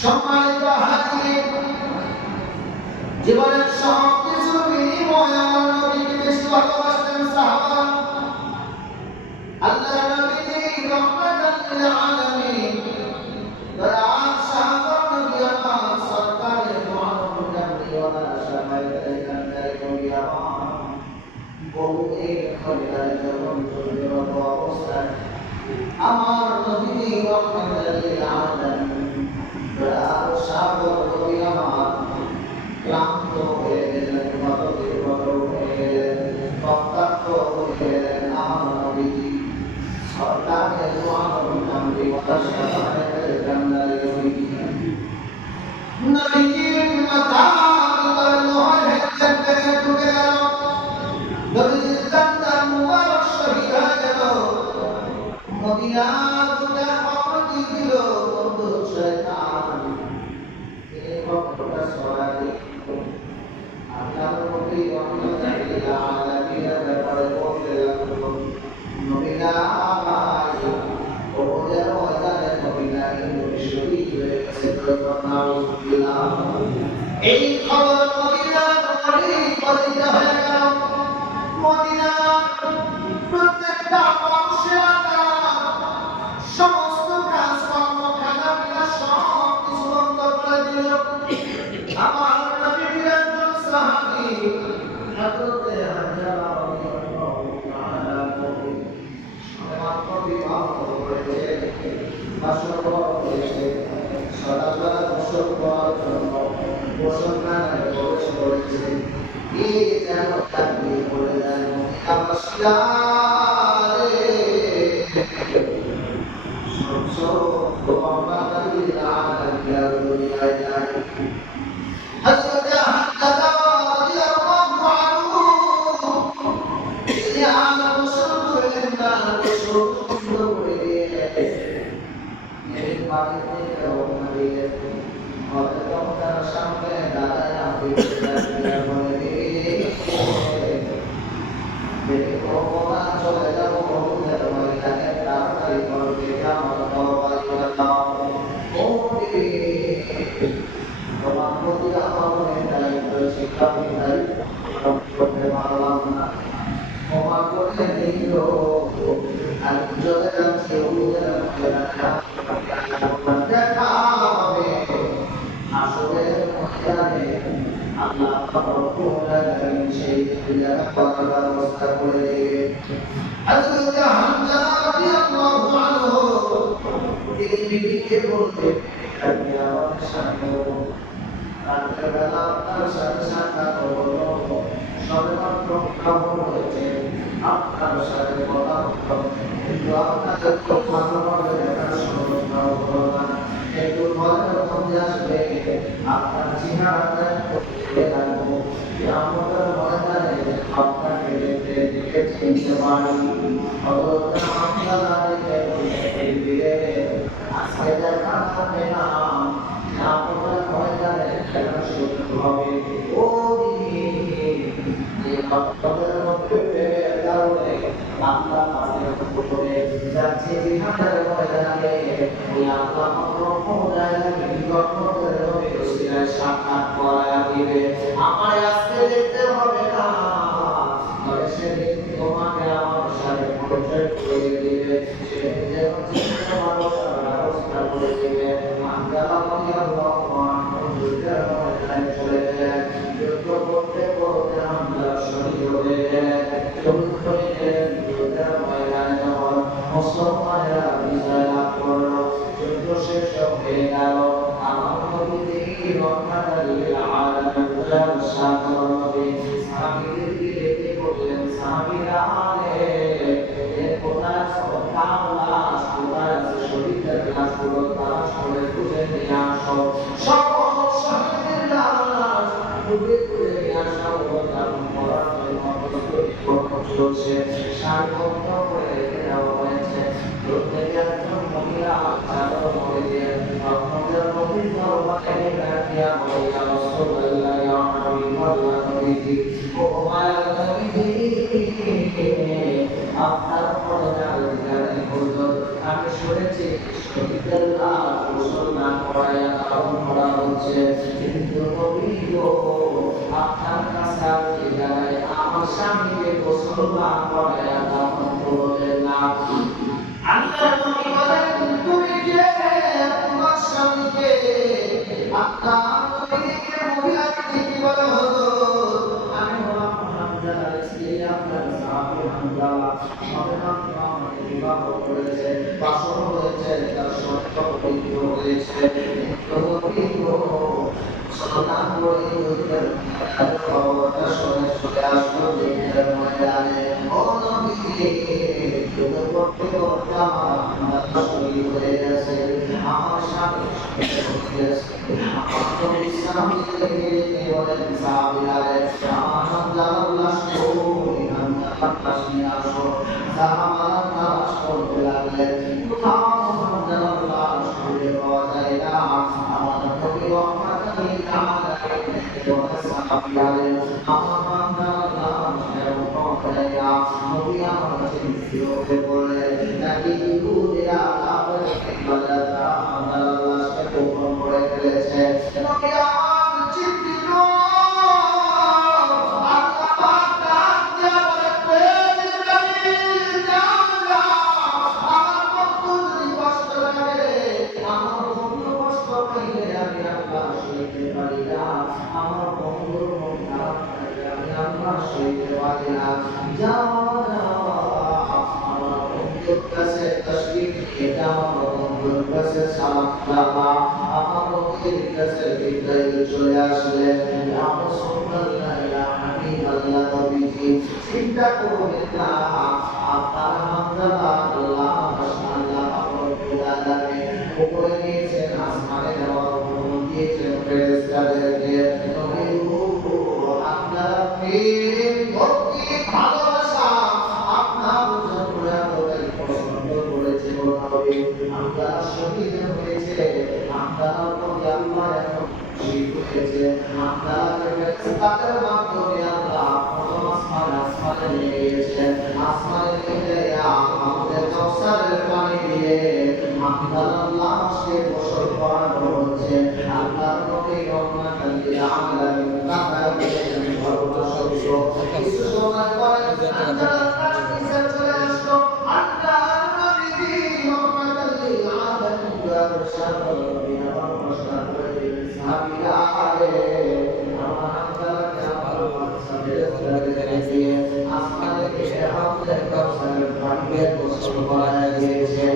সম্মানিত হাজির, জীবনের সব কিছুর বিনিময়ে আমার নবীকে বেশি ভালোবাসতেন সাহাবা। আল্লাহ নবীজি রহমাতাল লিল আলামিন, দয়ার সাগর নবী আমার সরকারে মুহাম্মদ জামিওয়ালা শামাইতে কান্দারে নবী আমার বহু এক খলিলার যখন দুর্গত অবস্থায় আমার নবীজি রহমাতাল লিল আলামিন, দয়ার সাগর নবী আমার ক্লান্ত হয়ে গেলেন, হয়ে গেলেন, রক্তাক্ত হয়ে গেলেন। আমার নবীজি সরকারে মুহাম্মদ জামিওয়ালা শামাইতে কান্দারে নবীজির মাথা লোহার হেলমেট থেকে ঢুকে গেল, নবীজির কান্দার মুবারক শহীদ হয়ে গেল। মদিনার দুটা খবর দিল বন্ধু শয়তান, এই খবরটা ছড়ায় দিল। আল্লাহ নবী রহমাতুল লিল আলামিনের ব্যাপারে বলতে লাগলো, নবীরা ওদের ময়দানে নবীরা শহীদ হয়ে গেছে। এই খবর মদিনার পরিচিত হয়ে গেল। মদিনার প্রত্যেকটা মানুষের সমস্ত কাজকর্ম খানাপিনা সব কিছু বন্ধ করে দিল। আমার নবীর একজন সাহাবী হযরতে হামজা রাদিয়াল্লাহু তাআলা মাত্র বিবাহ করেছে, বাসরঘর করেছে, সদাচরণ গোসল করার জন্য গোসলখানায় প্রবেশ করেছে। এই যেন তাকবীর পড়ে যায়, মদিনাবাসীরা রে হযরত হামজা রাদিয়াল্লাহু আনহু তিনি আর গোসল করলেন না, গোসল করে দিয়ে এই বাড়িতে রওনা দিলেন। হযরত তার সামনে দাঁড়ায় আপনি বলে ভগবান চলে যাব বহুদের ময়দানে, তাড়াতাড়ি করবে আমার তরবারি দাও। ও তোমার প্রতি আমার মনে দায়িত্ব শিক্ষা করতে পারলাম না, ক্ষমা করে দিল। আর চলে যাচ্ছে দেখা হবে আসলে ময়দানে। আল্লাহ সেই করার ব্যবস্থা করে দেবে। হযরত হামজা রাদিয়াল্লাহু আনহু তিনি বিবিকে বললেন, আপনি আমার সামনে রাতের বেলা আপনার সাথে সাক্ষাৎ হলো, সবেমাত্র খবর হয়েছে আপনার সাথে কথা হলো, কিন্তু আপনাদের তো ভালোভাবে দেখাশোনা হলো না। একটু ঘরের মধ্যে আসবে, আপনার চেহারাটা রাখবো, আমাদের ময়দানে আপনাকে দেখে চিনতে পারি। আজকে দেখা হবে না, আমাদের ময়দানে খেলা শুরু হবে। ও ভক্তদের মধ্যে কারণে আল্লাহ পাকের উপরে যাচ্ছে জিহাদের ময়দানে, ওই আল্লাহ সাক্ষাৎ করায়া দিবে। আমার আজকে দেখতে হবে না, তবে সেদিন তোমাকে আমার সাথে পরিচয় করে দিবে, সেদিন যেন চিনতে পারো তার ব্যবস্থা করে দিবে। চলে গেলেন, যুদ্ধ করতে করতে হামজা শহীদ হয়ে গেলেন। শহীদ হয়ে গেলেন, যুদ্ধের ময়দানে যখন মুসলমানেরা বিজয় লাভ করলো, যুদ্ধ শেষ হয়ে গেল। আমার নবী রহমাতুল লিল আলামিন সাগর নবী চলছে সারবদ্ধ করে রেখে দেওয়া হয়েছে প্রত্যেকে একজন মহিলা চাদর মুড়ি দিয়ে আপনাদের নবীর দরবারে রাখিয়া বলিয়া রাসূলুল্লাহ ইয়া হাবিবাল্লাহ নবীজি ও মায়ার নবীজি আপনার পরদার অধিকারী হুজুর আমি শুনেছি শহীদদের লাশ গোসল না করাইয়া দাফন করা হচ্ছে কিন্তু নবী গো আপনার কাছে আমি জানাই আমার স্বামীকে গোসল না করাইয়া দাফন করলেন না আল্লাহ নবী বলেন তুমি কে তোমার স্বামীকে আপনার নবীকে মহিলাকে কি বলা হলো আমি হলাম হামজা স্ত্রী আপনার সাহাবী হামজা সবেমাত্র বিবাহ করেছে বাসন হয়েছে তার সত্য পবিত্র হয়েছে পবিত্র সন্তান করে দুধের খবরটা শুনে চলে আসলো দুধের ময়দানে ও নবী দুধ করতে করতে আমার শরীর হয়ে গেছে আমার স্বামী আমার তো বিশ্রাম দিতে গিয়ে বলেন সাহাবীরারে আমার হামজা কই হামজা পাশ নিয়ে আসো সাহাবারা তালাশ করতে লাগলেন কোথাও হামজার লাশ খুঁজে পাওয়া যায় না আমার নবী রহমাতুল লিল আলামিন সাহাবীরারে আমার হামজার লাশ পাওয়া যায় না নবী আমার কাছে ফিরে বলে নাকি ইহুদিরা আপনাকে বাজাতা আমার লাশকে গোপন করে ফেলেছে নবী আমার চিন্তিত আমার বন্ধুর মন খারাপ থাকে আমি আল্লাহ সইতে পারি না আমার বন্ধুর কাছে তসবিহ এটা আমার বন্ধুর কাছে সালাম দাবা আমার বন্ধুর কাছে বিদায় চলে আসলেন আমার সুন্নাল্লাহ ইয়া হাবিবাল্লাহ নবীজি চিন্তা করবেন না আপনার হামদা আল্লাহ মাশাআল্লাহ রব্বুল আলামিন উপরে নিয়েছেন আসমানে দেওয়ার হুকুম দিয়েছেন ফেরেশতাদেরকে নবী আপনার প্রেম ভক্তি ভালোবাসা আপনার জন্য এতটাই পছন্দ করেছে নবী আপনার শহীদ হয়েছে আপনার প্রতি আল্লাহ এত খুশি হয়েছে আপনার ফেরেশতাদের মাধ্যমে আল্লাহ প্রথম আসমানে নিয়ে গিয়েছেন আসমানে নিয়ে আমাদের কাউসারের পানি দিয়ে আপনার আল্লাহকে গোসল করানো হচ্ছে আল্লাহ নবী রহমাতুল লিল আলামিন কাতার কিছু সময় পরে আল্লাহ নিচে চলে আসলো আল্লাহ নবী রহমাতুল লিল আলামিন সাহাবী আমার প্রশ্ন করে সাহাবীরা আরে আমার আল্লাহকে আমার সাথে আসমানে এসে আমাদের কাউসারের পানি দিয়ে গোসল করানো হয়েছে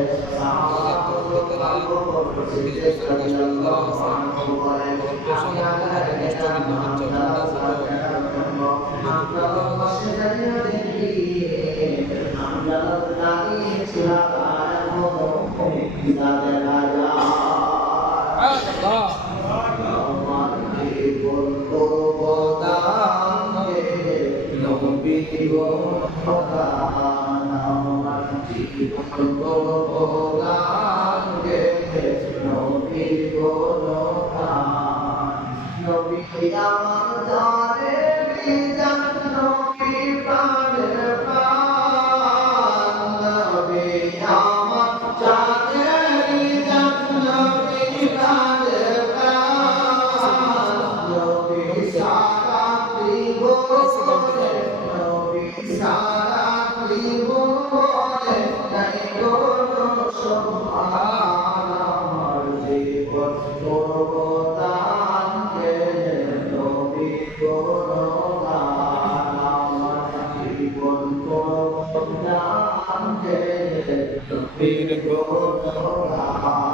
Be the